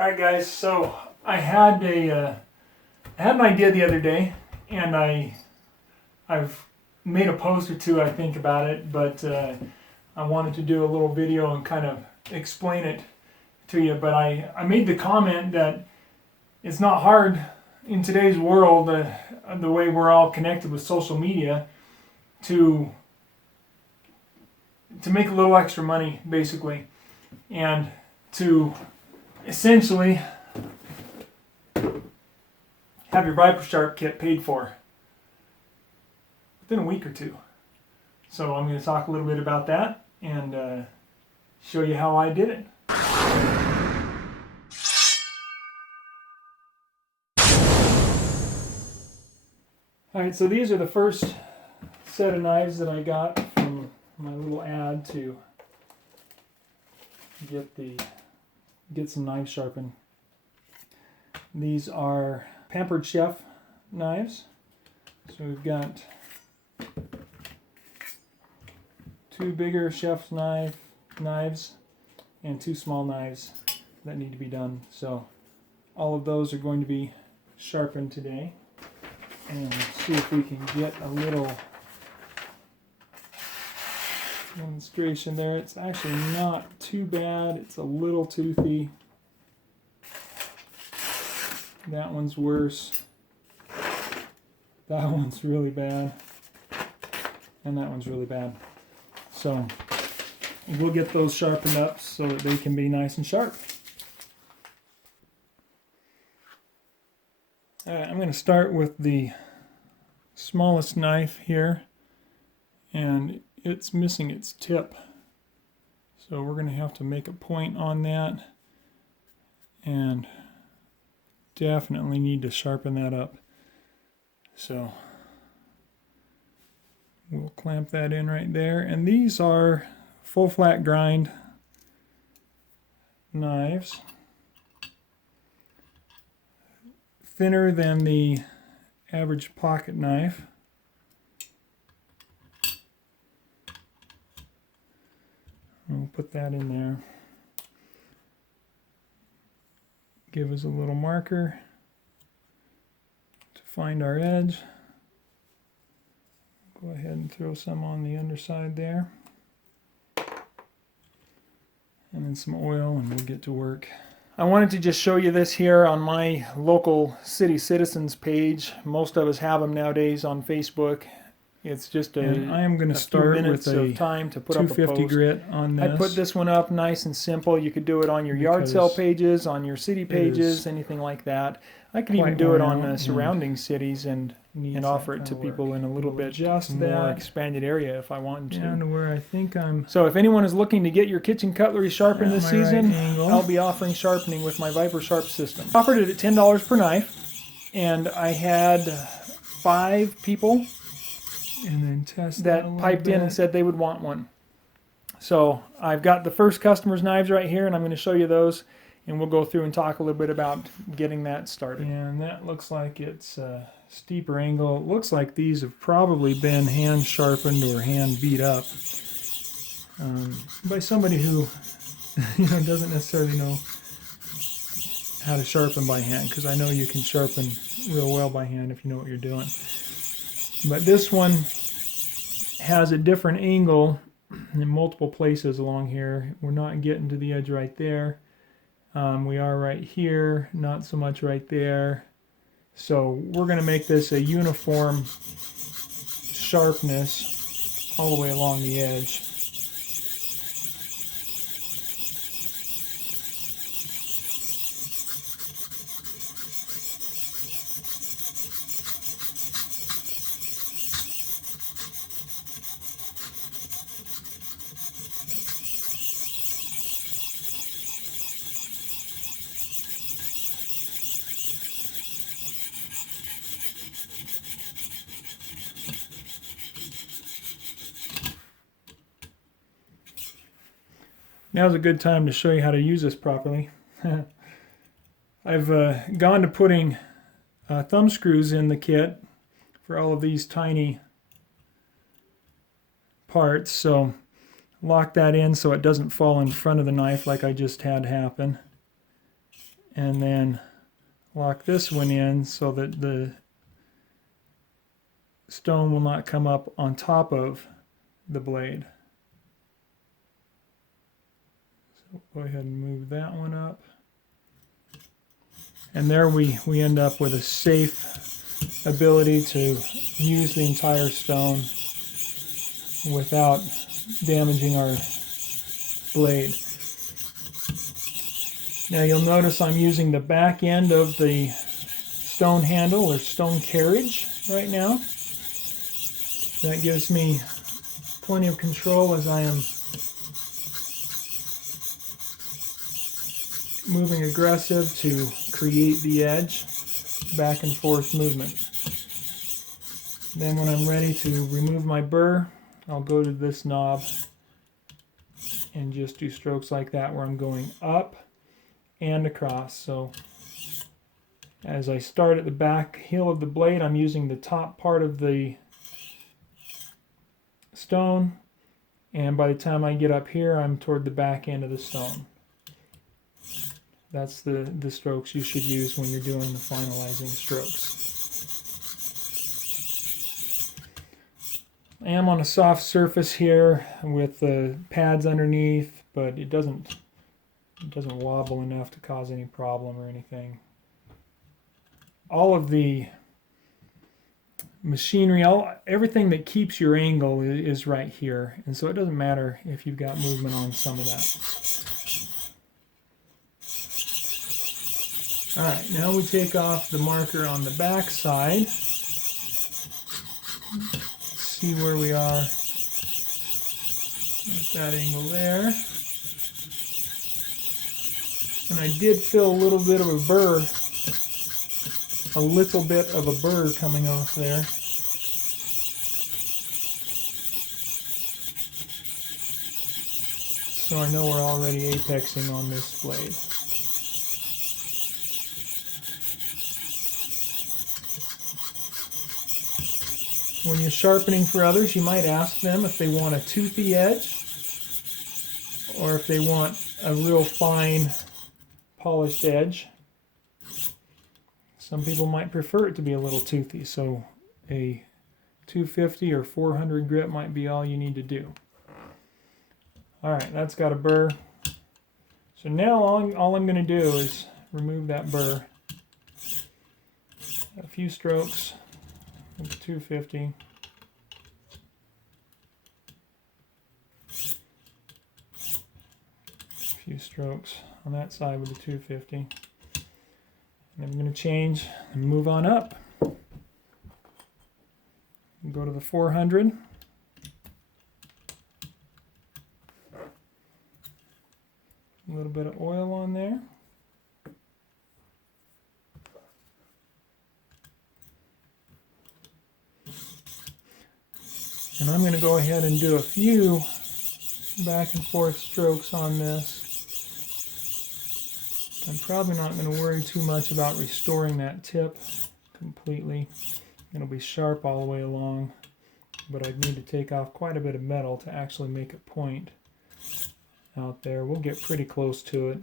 Alright guys, so I had an idea the other day, and I've made a post or two, I think, about it, but I wanted to do a little video and kind of explain it to you. But I made the comment that it's not hard in today's world, the way we're all connected with social media, to make a little extra money, basically, and to essentially have your ViperSharp kit paid for within a week or two. So I'm going to talk a little bit about that and show you how I did it. Alright, so these are the first set of knives that I got from my little ad to get some knives sharpened. These are Pampered Chef knives. So we've got two bigger chef's knives and two small knives that need to be done. So all of those are going to be sharpened today. And let's see if we can get a little demonstration there. It's actually not too bad. It's a little toothy. That one's worse. That one's really bad. And that one's really bad. So we'll get those sharpened up so that they can be nice and sharp. Alright, I'm going to start with the smallest knife here, and it's missing its tip. So we're going to have to make a point on that and definitely need to sharpen that up. So we'll clamp that in right there. And these are full flat grind knives. Thinner than the average pocket knife. We'll put that in there. Give us a little marker to find our edge. Go ahead and throw some on the underside there. And then some oil, and we'll get to work. I wanted to just show you this here on my local City Citizens page. Most of us have them nowadays on Facebook. It's just I am going to start with a time to put 250 up a post. Grit on this. I put this one up nice and simple. You could do it on your yard sale pages, on your city pages, anything like that. I could even do it on surrounding cities and offer it to people in a little bit more expanded area if I wanted to. Down to where I think I'm. So if anyone is looking to get your kitchen cutlery sharpened this season, I'll be offering sharpening with my ViperSharp system. I offered it at $10 per knife, and I had 5 people that piped in and said they would want one. So I've got the first customer's knives right here, and I'm going to show you those, and we'll go through and talk a little bit about getting that started. And that looks like it's a steeper angle. It looks like these have probably been hand sharpened or hand beat up by somebody who doesn't necessarily know how to sharpen by hand, because I know you can sharpen real well by hand if you know what you're doing. But this one has a different angle in multiple places along here. We're not getting to the edge right there. We are right here, not so much right there. So we're going to make this a uniform sharpness all the way along the edge. Now's a good time to show you how to use this properly. I've gone to putting thumb screws in the kit for all of these tiny parts, so lock that in so it doesn't fall in front of the knife like I just had happen. and then lock this one in so that the stone will not come up on top of the blade. So go ahead and move that one up. And there we end up with a safe ability to use the entire stone without damaging our blade. Now you'll notice I'm using the back end of the stone handle or stone carriage right now. That gives me plenty of control as I am moving aggressive to create the edge, back and forth movement. Then when I'm ready to remove my burr, I'll go to this knob and just do strokes like that where I'm going up and across. So as I start at the back heel of the blade, I'm using the top part of the stone, and by the time I get up here, I'm toward the back end of the stone. That's the strokes you should use when you're doing the finalizing strokes. I am on a soft surface here with the pads underneath, but it doesn't wobble enough to cause any problem or anything. All of the machinery, everything that keeps your angle is right here, and so it doesn't matter if you've got movement on some of that. Alright, now we take off the marker on the back side. See where we are with that angle there. And I did feel a little bit of a burr coming off there. So I know we're already apexing on this blade. When you're sharpening for others, you might ask them if they want a toothy edge or if they want a real fine polished edge. Some people might prefer it to be a little toothy, so a 250 or 400 grit might be all you need to do. Alright, that's got a burr. So now all I'm going to do is remove that burr. A few strokes with the 250. A few strokes on that side with the 250. And I'm going to change and move on up. Go to the 400. A little bit of oil on there. And I'm going to go ahead and do a few back and forth strokes on this. I'm probably not going to worry too much about restoring that tip completely. It'll be sharp all the way along, but I'd need to take off quite a bit of metal to actually make a point out there. We'll get pretty close to it.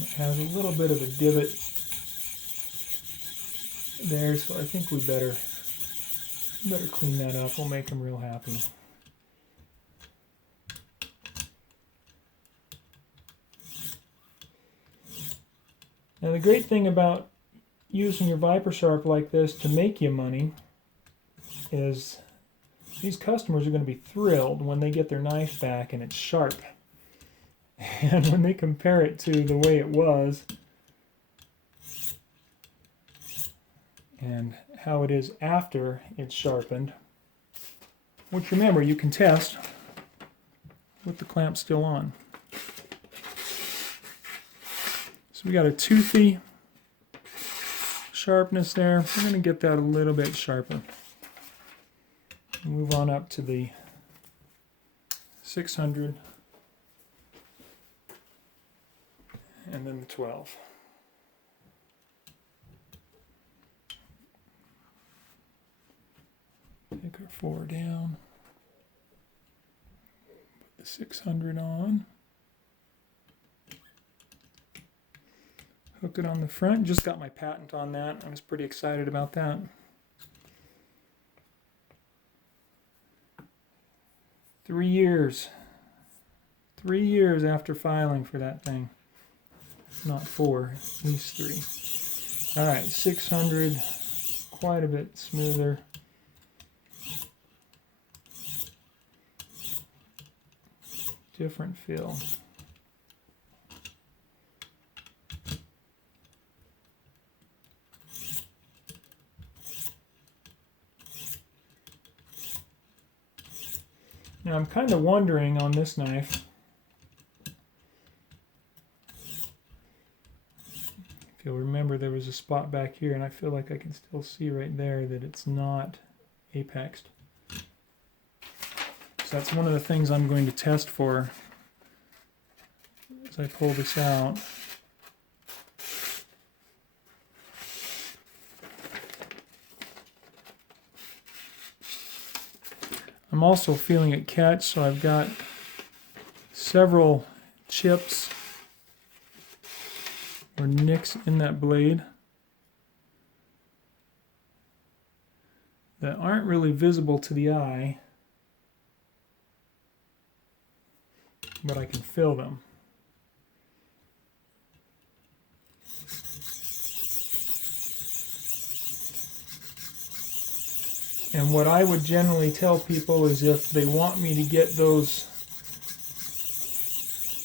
It has a little bit of a divot there, so I think we better clean that up. We'll make them real happy. Now the great thing about using your ViperSharp like this to make you money is these customers are going to be thrilled when they get their knife back and it's sharp. And when they compare it to the way it was and how it is after it's sharpened, which remember you can test with the clamp still on. So we got a toothy sharpness there. We're going to get that a little bit sharper. Move on up to the 600 and then the 12. Take our 4 down. 600 on. Hook it on the front. Just got my patent on that. I was pretty excited about that. 3 years. 3 years after filing for that thing. Not 4, at least 3. Alright, 600, quite a bit smoother. Different feel. Now I'm kind of wondering on this knife, if you'll remember there was a spot back here and I feel like I can still see right there that it's not apexed. So that's one of the things I'm going to test for as I pull this out. I'm also feeling it catch, so I've got several chips or nicks in that blade that aren't really visible to the eye, but I can feel them. And what I would generally tell people is if they want me to get those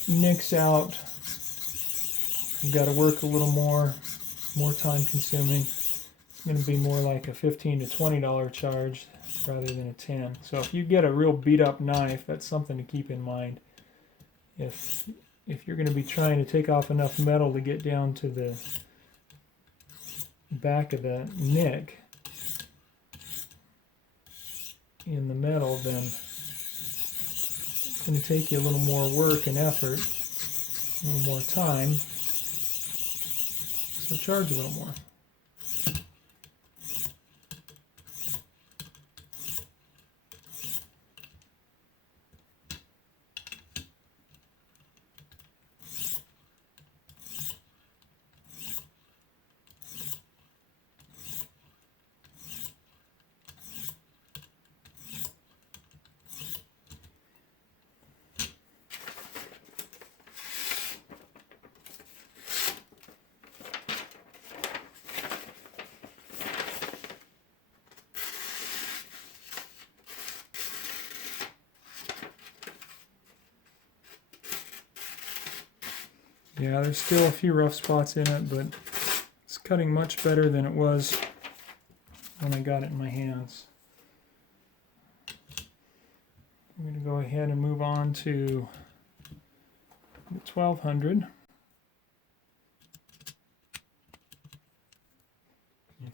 nicks out, I've got to work a little more time consuming. It's going to be more like a $15 to $20 charge rather than a $10. So if you get a real beat up knife, that's something to keep in mind. If you're going to be trying to take off enough metal to get down to the back of the nick in the metal, then it's going to take you a little more work and effort, a little more time, so charge a little more. Yeah, there's still a few rough spots in it, but it's cutting much better than it was when I got it in my hands. I'm going to go ahead and move on to the 1200.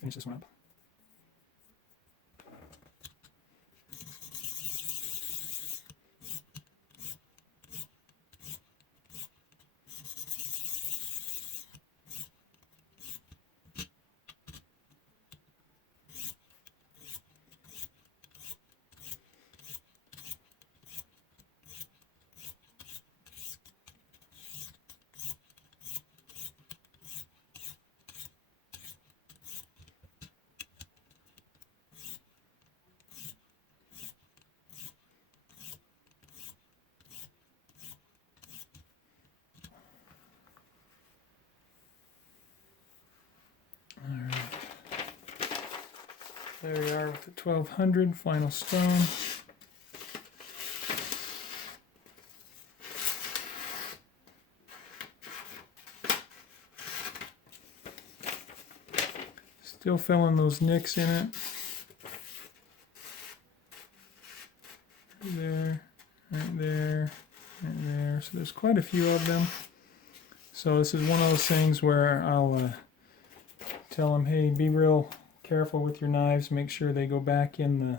Finish this one up. There we are with the 1200 final stone. Still filling those nicks in it. Right there, right there, right there. So there's quite a few of them. So this is one of those things where I'll tell them, hey, be real careful with your knives. Make sure they go back in the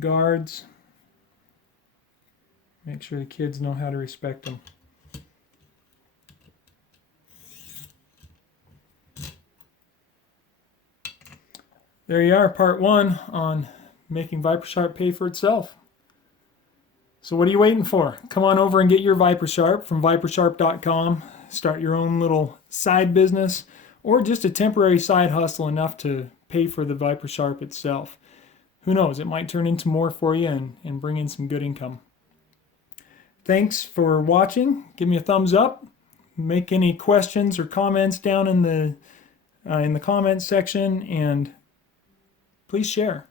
guards. Make sure the kids know how to respect them. There you are, part 1 on making ViperSharp pay for itself. So what are you waiting for? Come on over and get your ViperSharp from ViperSharp.com. Start your own little side business or just a temporary side hustle enough to pay for the ViperSharp itself. Who knows, it might turn into more for you and bring in some good income. Thanks for watching. Give me a thumbs up. Make any questions or comments down in the comments section, and please share.